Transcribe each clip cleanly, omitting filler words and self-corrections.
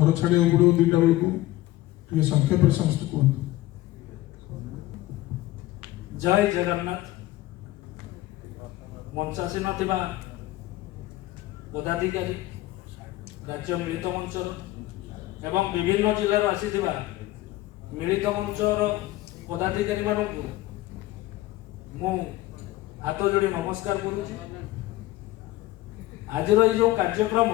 घर छाड़ा पड़ो 2टा बेलू संक्षेप समस्त कहतु। जय जगन्नाथ। मंचासीन थिबा पदाधिकारी राज्य मिलित मंचर एवं विभिन्न जिलार आसीथिबा मिलित मंचर पदाधिकारी मानू मु हाथ जोड़ी नमस्कार करुछि। आज जो कार्यक्रम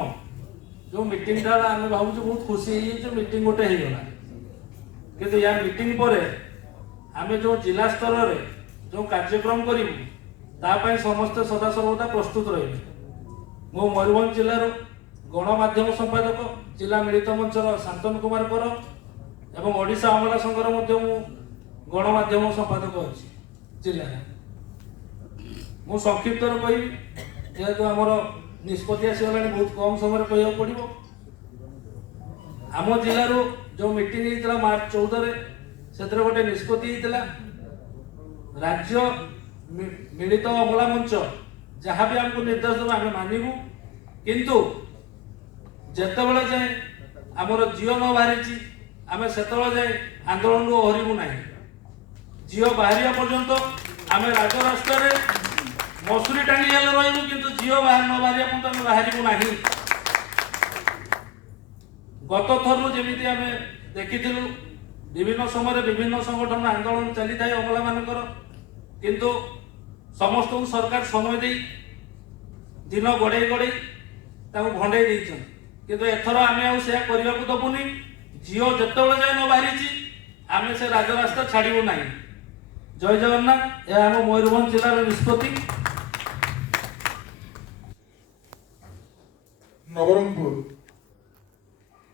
जो मीटिंग था आम भावुँ बहुत खुशी है मीटिंग गोटे हो गला किंतु या मीटिंग पर आम जो जिला स्तर में जो कार्यक्रम करूँ तापाई समस्ते सदासर्वदा प्रस्तुत रही। मो मयूरभंज जिलार गणमाध्यम संपादक जिला मिलित मंचर शांतनु कुमार कर एवं ओडिशा अमला संघर गणमाध्यम संपादक अच्छी जिले मु संक्षिप्त कहि जेहेतु आमर निष्पत्ति आसीगला बहुत कम समय कह पड़ो। आम जिलूर जो मीटिंग होता मार्च 14 से गोटे निष्पत्ति होता राज्य मिलित अमला मंच जहाँ भी आमको निर्देश देव आम मानवु किंतु जितेबाला जाए आमर झील न बाहरी आम से जाए आंदोलन ओहरबू ना। झील बाहर पर्यंत आम राजरास्ता मसूरी टांगी रही किंतु झील बाहर न बाहर पर्यंत बाहरबू ना। गत थर जमी आम देखी विभिन्न समय विभिन्न संगठन आंदोलन चली थाए अमला मानकर किंतु समस्त सरकार समय दे दिन गड़े गड़े भंडे किंतु एथर आम करने को दबुनि। झील जिते जाए न बाहरी आम से राजरास्ता छाड़ू ना। जय जगन्नाथ। यह आम मयूरभंज जिलार निष्पत्ति। नवरंगपुर